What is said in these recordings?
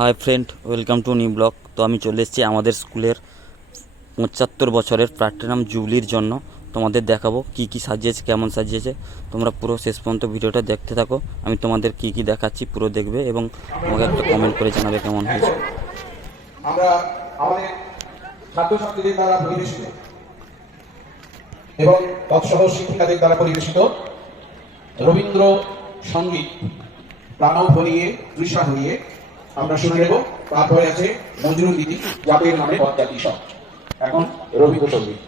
Hi friend, welcome to new blog. তো আমি চলে এসেছি আমাদের স্কুলের 75 বছরের প্লাটিনাম জুবলির জন্য। তোমাদের দেখাবো কি কি সাজিয়েছে, কেমন সাজিয়েছে। তোমরা পুরো শেষ পর্যন্ত ভিডিওটা দেখতে থাকো। আমি তোমাদের কি কি দেখাচ্ছি পুরো দেখবে এবং আমাকে একটা কমেন্ট করে জানাবে কেমন হয়েছে। আমরা আমাদের ছাত্রছাত্রীদের দ্বারা পরিবেশিত এবং তৎসহ শিক্ষিকাদের দ্বারা পরিবেশিত রবীন্দ্র সঙ্গীত প্রাণ ভরিয়ে তৃষা ভরিয়ে আমরা শুনে নেব। তারপরে আছে নজরুল গীতি, জাতির নামে পদ্মাতি সব। এখন রবীন্দ্র সঙ্গীত।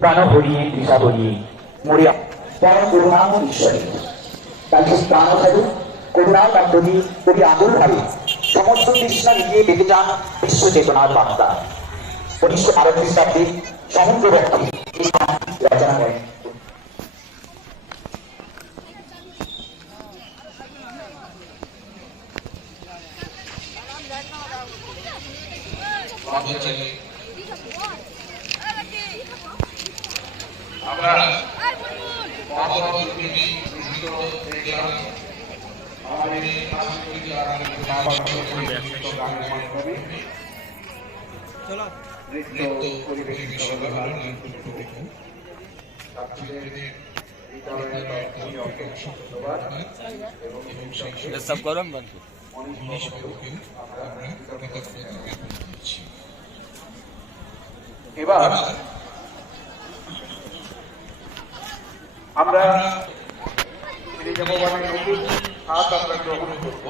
প্রাণ ভরিয়ে তৃষা ভরিয়ে মরিয়া পরম করুণাময় ঈশ্বরী তাই প্রাণ থাকুক করুণা তার প্রতি প্রতি আদর ভাবে সমস্ত তৃষ্ণা নিয়ে পেতে যান বিশ্ব চেতনার বার্তা। 1912 খ্রিস্টাব্দে সমগ্র ব্যক্তি রচনা করেন। আমরা সব গরম এবার আমরা নতুন হাত আমরা গ্রহণ করব।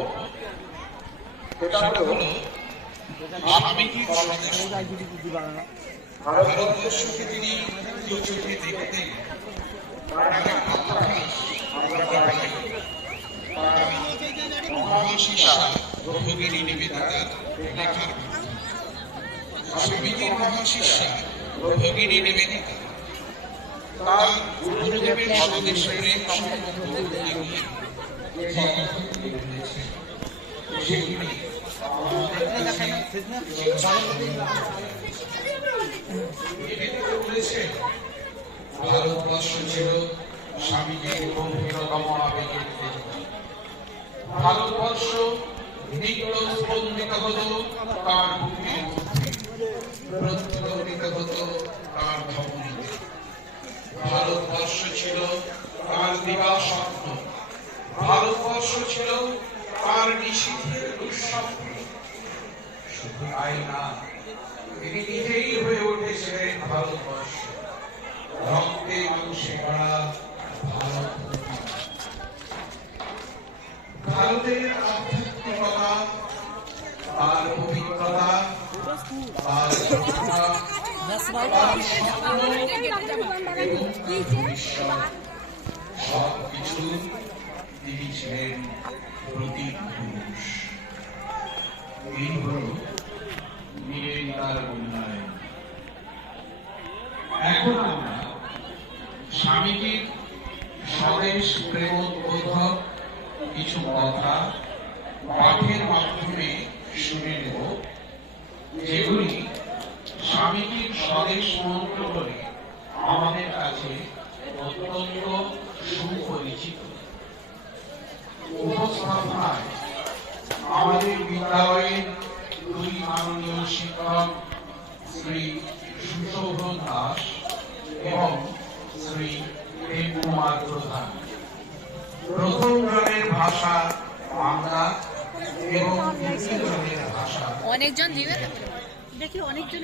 সেটা হলো ভারতবর্ষকে তিনি দেখতে মহাশিষা ভগিনী নিবেদিতার লেখার স্বামীজির মহাশিষ্যা ভগিনী নিবেদিতা তার গুরুদেবের স্বদেশে ভারতবর্ষ ছিল স্বামীজির গভীরতম আবেগের কেন্দ্র। ভারতবর্ষ নিত্য স্পন্দিত হতো তার বুকের মধ্যে, প্রতিধ্বনিত হতো তার ধমনীতে। ভারতবর্ষ ছিল তার দিবা স্বপ্ন, ভারতবর্ষ ছিল তার নিশীথের দুঃস্বপ্ন। শুধু তাই না, তিনি নিজেই হয়ে উঠেছিলেন ভারতবর্ষ, রক্তে মাংসে গড়া ভারত। ভারতের আধ্যাত্মিকতা, তার পবিত্রতা, তার সবকিছু তিনি ছিলেন প্রতীক পুরুষ। এই হল নিবেদিতার উন্নয়ন। এখন আমরা স্বামীজির স্বদেশ প্রেমোদ্বোধক কিছু কথা পাঠের মাধ্যমে শুনে নেব, যেগুলি স্বামীজির স্বদেশ মন্ত্র বলে আমাদের কাছে অত্যন্ত সুপরিচিত। উপস্থাপনায় আমাদের বিদ্যালয়ের দুই মাননীয় শিক্ষক শ্রী সুশোভন দাস এবং শ্রী প্রেম কুমার প্রধান। প্রথম জনের ভাষা বাংলা এবং দ্বিতীয় জনের ভাষা অনেকজন দিবে দেখি অনেকজন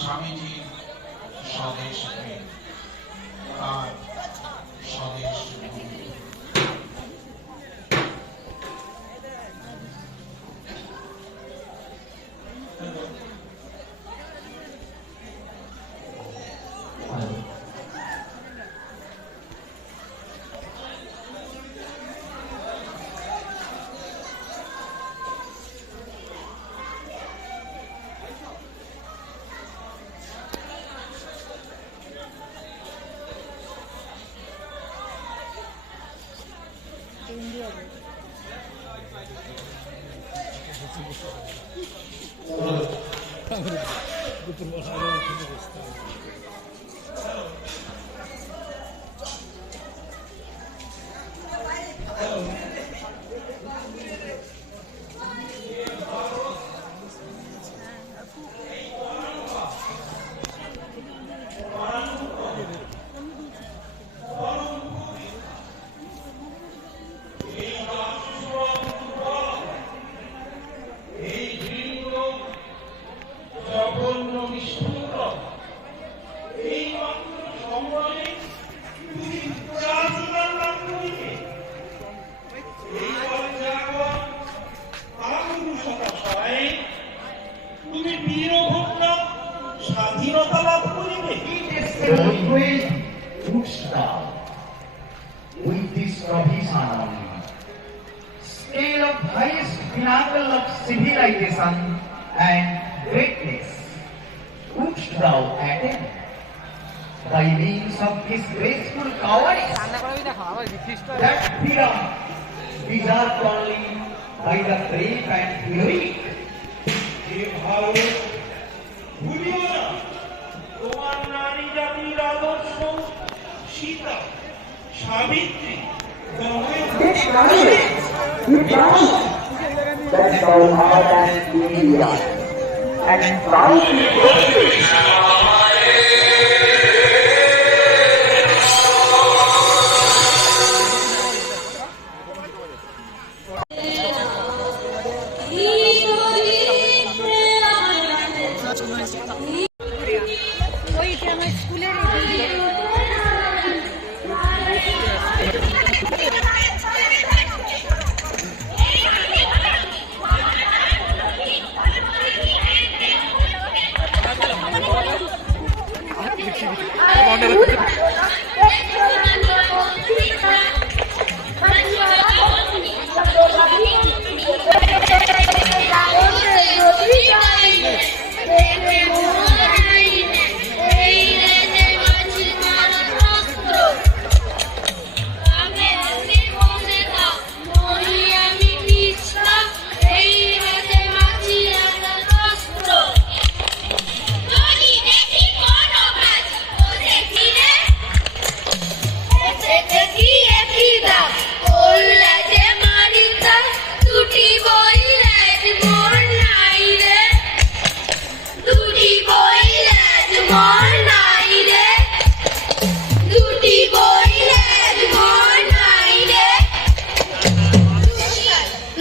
স্বামীজির স্বদেশ প্রেম, তার স্বদেশ highest pinnacle of civilization and greatness, wouldst thou attain by means of this graceful cowardice? That freedom deserved only by the brave and heroic. এ ভারত ভুলিও না তোমার নারী জাতির আদর্শ Sita Savitri That thou art an India, and proudly ওইটা আমার স্কুলের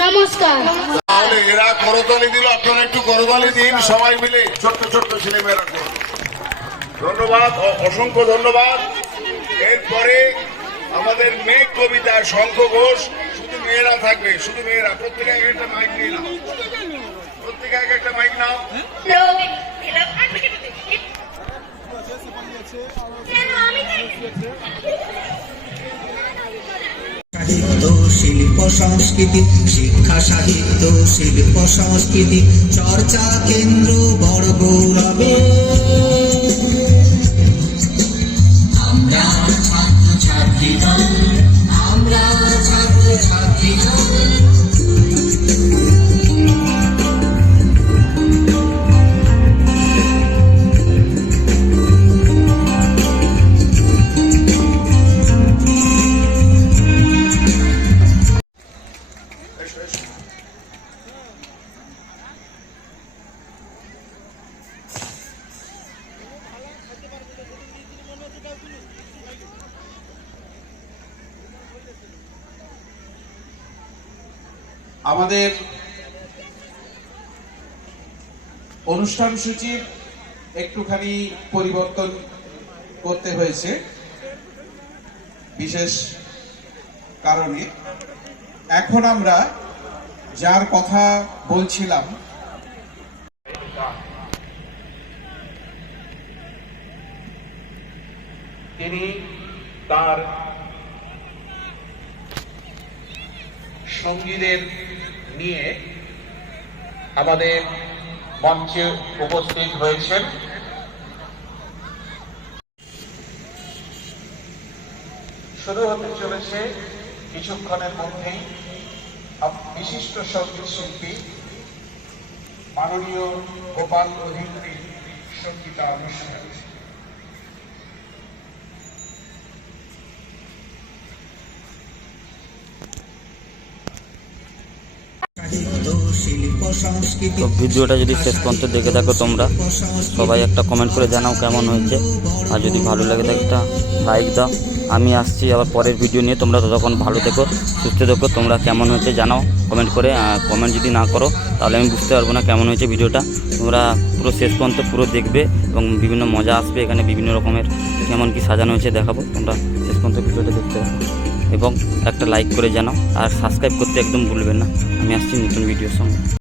নমস্কার। তাহলে এরা করতালি দিল, আপনারা একটু করতালি দিন সবাই মিলে, ছোট্ট ছোট্ট ছেলেমেয়েরা করুন। ধন্যবাদ, অসংখ্য ধন্যবাদ। এরপরে আমাদের মেঘ কবিতা শঙ্খ ঘোষ, শুধু মেয়েরা থাকবে, শুধু মেয়েরা। প্রত্যেকে এক একটা মাইক নিয়ে নাও, প্রত্যেকে এক একটা মাইক নাও। সাহিত্য শিল্প সংস্কৃতি, শিক্ষা সাহিত্য শিল্প সংস্কৃতি চর্চা কেন্দ্র বড় গৌরবে। আমরা ছাত্র ছাত্রী দল, আমরা ছাত্র ছাত্রী দল। আমাদের অনুষ্ঠান সূচির একটুখানি পরিবর্তন করতে হয়েছে বিশেষ কারণে। এখন আমরা যার কথা বলছিলাম তিনি তার সঙ্গীদের নিয়ে আমাদের মঞ্চে উপস্থিত হয়েছেন। শুরু হতে চলেছে কিছুক্ষণের মধ্যেই বিশিষ্ট সঙ্গীত শিল্পী মাননীয় গোপাল অধিকারী সঙ্গীতানুষ্ঠান। সাহিত্য শিল্প সংস্কৃতি। তো ভিডিওটা যদি শেষ পর্যন্ত দেখে থাকো তোমরা সবাই একটা কমেন্ট করে জানাও কেমন হয়েছে, আর যদি ভালো লাগে থাকে একটা লাইক দাও। আমি আসছি আবার পরের ভিডিও নিয়ে, তোমরা ততক্ষণ ভালো থেকো, সুস্থ থেকো। তোমরা কেমন হয়েছে জানাও কমেন্ট করে। কমেন্ট যদি না করো তাহলে আমি বুঝতে পারবো না কেমন হয়েছে ভিডিওটা। তোমরা পুরো শেষ পর্যন্ত পুরো দেখবে এবং বিভিন্ন মজা আসবে এখানে, বিভিন্ন রকমের কেমন কি সাজানো হয়েছে দেখাবো। তোমরা শেষ পর্যন্ত ভিডিওটা দেখতে থাকো এবং একটা লাইক করে জানাও, আর সাবস্ক্রাইব করতে একদম ভুলবেন না। আমি আসছি নতুন ভিডিওর সঙ্গে।